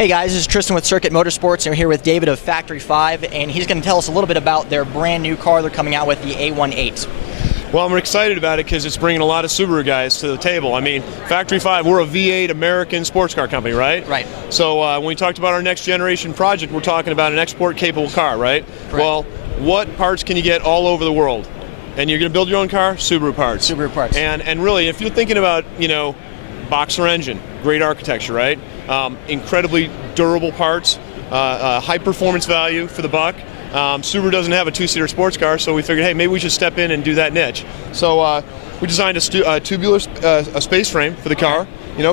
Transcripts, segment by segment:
Hey guys, this is Tristan with Circuit Motorsports, and we're here with David of Factory 5, and he's going to tell us a little bit about their brand new car they're coming out with, the A18. Well, I'm excited about it because it's bringing a lot of Subaru guys to the table. I mean, Factory 5, we're a V8 American sports car company, right? Right. So when we talked about our next generation project, we're talking about an export-capable car, right? Correct. Well, what parts can you get all over the world? And you're going to build your own car? Subaru parts. Subaru parts. And really, if you're thinking about, boxer engine, great architecture, right? Incredibly durable parts, high performance value for the buck. Subaru doesn't have a two-seater sports car, so we figured, hey, maybe we should step in and do that niche. So we designed a tubular space frame for the car.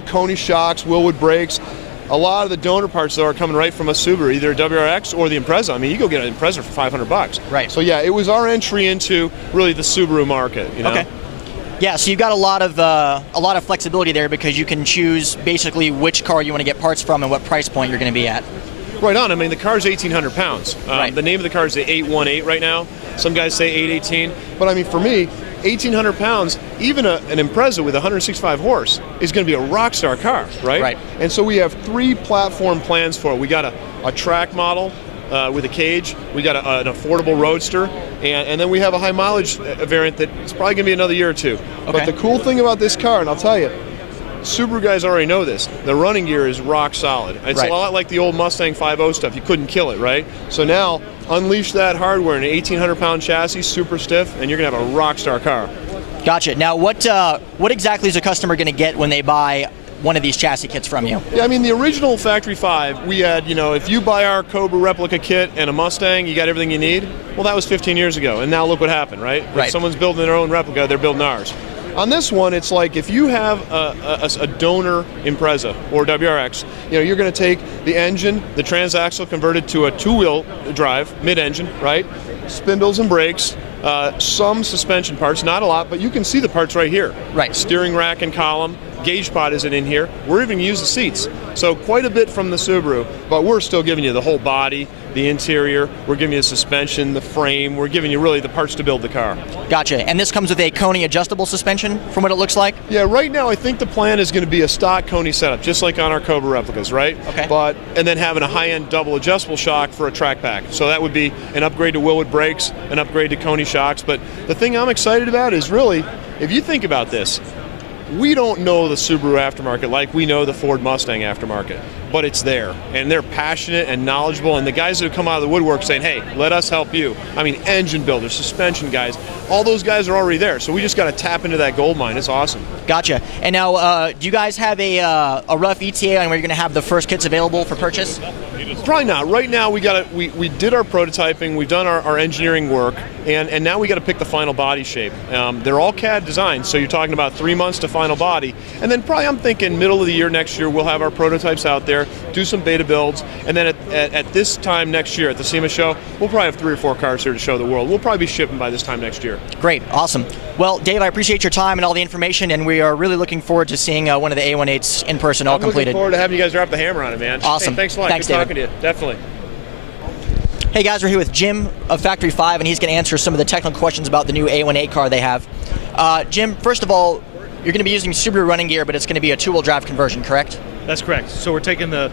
Coney shocks, Willwood brakes. A lot of the donor parts, though, are coming right from a Subaru, either a WRX or the Impreza. I mean, you go get an Impreza for $500. Right. So yeah, it was our entry into really the Subaru market. Okay. Yeah, so you've got a lot of flexibility there because you can choose basically which car you want to get parts from and what price point you're going to be at. Right on. I mean, the car's 1,800 pounds. Right. The name of the car is the 818 right now. Some guys say 818. But I mean, for me, 1,800 pounds, even an Impreza with 165 horse is going to be a rock star car, right? Right. And so we have three platform plans for it. We got a track model with a cage. We got an affordable roadster. And then we have a high mileage variant that's probably going to be another year or two. Okay. But the cool thing about this car, and I'll tell you, Subaru guys already know this, the running gear is rock solid. It's Right. a lot like the old Mustang 5.0 stuff. You couldn't kill it, right? So now, unleash that hardware in an 1,800-pound chassis, super stiff, and you're going to have a rock star car. Gotcha. Now, what exactly is a customer going to get when they buy one of these chassis kits from you? Yeah, I mean, the original Factory 5, we had, if you buy our Cobra replica kit and a Mustang, you got everything you need. Well, that was 15 years ago, and now look what happened, right? Right. If someone's building their own replica, they're building ours. On this one, it's like if you have a donor Impreza or WRX, you're going to take the engine, the transaxle converted to a two-wheel drive, mid-engine, right? Spindles and brakes, some suspension parts, not a lot, but you can see the parts right here. Right. Steering rack and column, gauge pod isn't in here. We're even using the seats. So quite a bit from the Subaru, but we're still giving you the whole body, the interior, we're giving you the suspension, the frame, we're giving you really the parts to build the car. Gotcha. And this comes with a Coney adjustable suspension from what it looks like? Yeah, right now I think the plan is going to be a stock Coney setup, just like on our Cobra replicas, right? Okay. And then having a high-end double adjustable shock for a track pack. So that would be an upgrade to Willwood brakes, an upgrade to Coney shocks. But the thing I'm excited about is really, if you think about this, we don't know the Subaru aftermarket like we know the Ford Mustang aftermarket, but it's there, and they're passionate and knowledgeable, and the guys that have come out of the woodwork saying, hey, let us help you. I mean, engine builders, suspension guys, all those guys are already there, so we just got to tap into that gold mine. It's awesome. Gotcha. And now, do you guys have a rough ETA on where you're going to have the first kits available for purchase? Probably not. Right now, we did our prototyping, we've done our engineering work, and now we got to pick the final body shape. They're all CAD designs, so you're talking about 3 months to final body, and then probably I'm thinking middle of the year next year we'll have our prototypes out there, do some beta builds, and then at this time next year at the SEMA show, we'll probably have 3 or 4 cars here to show the world. We'll probably be shipping by this time next year. Great, awesome. Well, Dave, I appreciate your time and all the information, and we are really looking forward to seeing one of the A18s in person, all completed. I'm looking forward to having you guys drop the hammer on it, man. Awesome. Hey, thanks a lot. Thanks, Good David. talking to you. Definitely. Hey guys, we're here with Jim of Factory 5, and he's going to answer some of the technical questions about the new A18 car they have. Jim, first of all, you're going to be using Subaru running gear, but it's going to be a two-wheel drive conversion, correct? That's correct. So we're taking the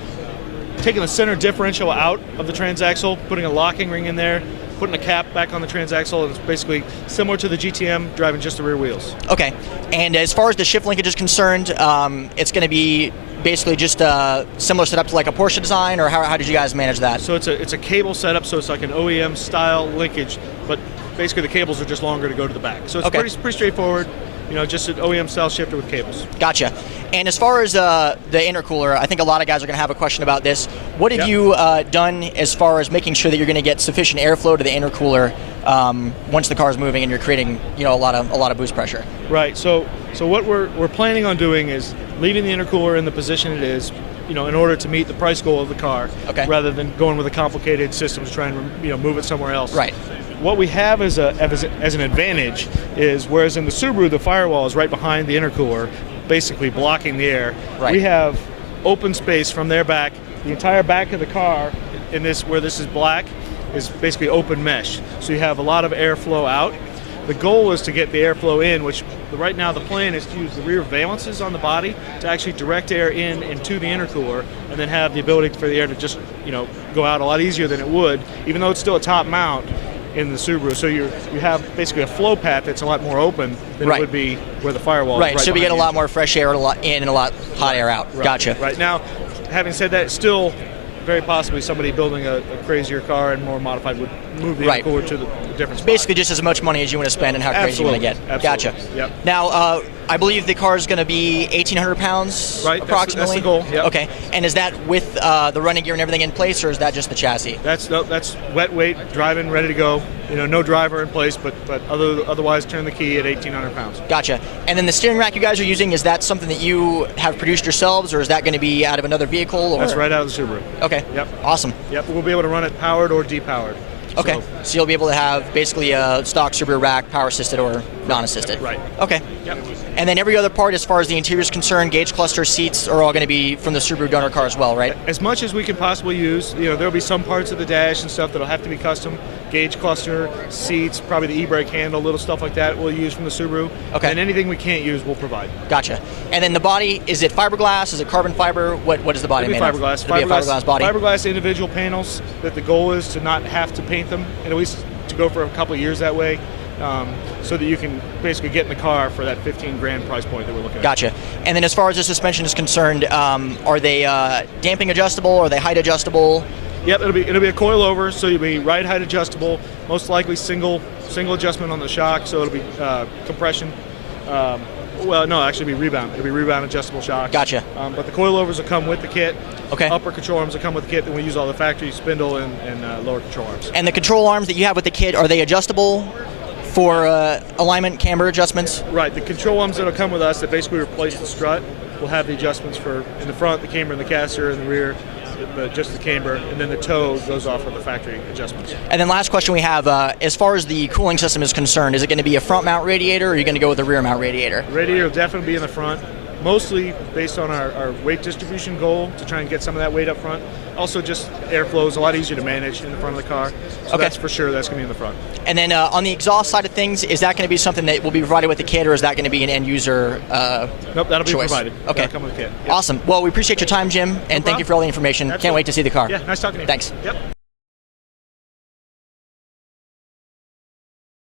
center differential out of the transaxle, putting a locking ring in there, putting a cap back on the transaxle, and it's basically similar to the GTM, driving just the rear wheels. Okay. And as far as the shift linkage is concerned, it's going to be basically just a similar setup to like a Porsche design, or how did you guys manage that? So it's a cable setup, so it's like an OEM style linkage, but basically the cables are just longer to go to the back. So it's Okay. pretty straightforward, just an OEM style shifter with cables. Gotcha. And as far as the intercooler, I think a lot of guys are going to have a question about this. What have you done as far as making sure that you're going to get sufficient airflow to the intercooler once the car is moving and you're creating a lot of boost pressure? Right. So what we're planning on doing is leaving the intercooler in the position it is, in order to meet the price goal of the car, Okay. rather than going with a complicated system to try and move it somewhere else. Right. What we have as an advantage is, whereas in the Subaru the firewall is right behind the intercooler, basically blocking the air. Right. We have open space from their back. The entire back of the car, where this is black, is basically open mesh. So you have a lot of airflow out. The goal is to get the airflow in, which right now the plan is to use the rear valances on the body to actually direct air in into the intercooler, and then have the ability for the air to just go out a lot easier than it would, even though it's still a top mount in the Subaru. So you have basically a flow path that's a lot more open than it would be where the firewall is. Right, so we get a lot more fresh air in and a lot hot air out. Right. Gotcha. Right now, having said that, still very possibly somebody building a crazier car and more modified would move the intercooler to the different spot. Basically just as much money as you want to spend and how crazy you want to get. Absolutely. Gotcha. Yep. Now, I believe the car is going to be 1,800 pounds, right, approximately? That's the goal. Yep. Okay. And is that with the running gear and everything in place, or is that just the chassis? That's wet weight, driving, ready to go. No driver in place, but otherwise turn the key at 1,800 pounds. Gotcha. And then the steering rack you guys are using, is that something that you have produced yourselves, or is that going to be out of another vehicle? Or? That's right out of the Subaru. Okay. Yep. Awesome. Yep. We'll be able to run it powered or depowered. Okay, so you'll be able to have basically a stock Subaru rack, power assisted or non-assisted. Right. Okay. Yep. And then every other part, as far as the interior is concerned, gauge cluster, seats are all going to be from the Subaru donor car as well, right? As much as we can possibly use. There'll be some parts of the dash and stuff that'll have to be custom. Gauge cluster, seats, probably the e-brake handle, little stuff like that we'll use from the Subaru. Okay. And anything we can't use, we'll provide. Gotcha. And then the body, is it fiberglass? Is it carbon fiber? What is the body It'll be made fiberglass. of? It'll be a fiberglass body. Fiberglass individual panels that the goal is to not have to paint them, and at least to go for a couple of years that way, so that you can basically get in the car for that 15 grand price point that we're looking at. Gotcha. And then as far as the suspension is concerned, are they damping adjustable? Are they height adjustable? Yep, it'll be a coil-over, so you'll be ride height adjustable, most likely single adjustment on the shock, so it'll be compression. Well, no, actually it'll be rebound. It'll be rebound adjustable shocks. Gotcha. But the coilovers will come with the kit. Okay. Upper control arms will come with the kit, then we use all the factory spindle and lower control arms. And the control arms that you have with the kit, are they adjustable for alignment, camber adjustments? Right, the control arms that'll come with us that basically replace the strut will have the adjustments for in the front, the camber and the caster, in the rear, just the camber, and then the toe goes off of the factory adjustments. And then last question we have, as far as the cooling system is concerned, is it going to be a front mount radiator, or are you going to go with a rear mount radiator? The radiator will definitely be in the front, mostly based on our weight distribution goal to try and get some of that weight up front. Also, just airflow is a lot easier to manage in the front of the car, so that's for sure that's going to be in the front. And then on the exhaust side of things, is that going to be something that will be provided with the kit, or is that going to be an end user Nope, that'll be choice? provided. Okay. That'll come with the kit. Yep. Awesome. Well, we appreciate your time, Jim, and thank you for all the information. Absolutely. Can't wait to see the car. Yeah, nice talking to you. Thanks. Yep.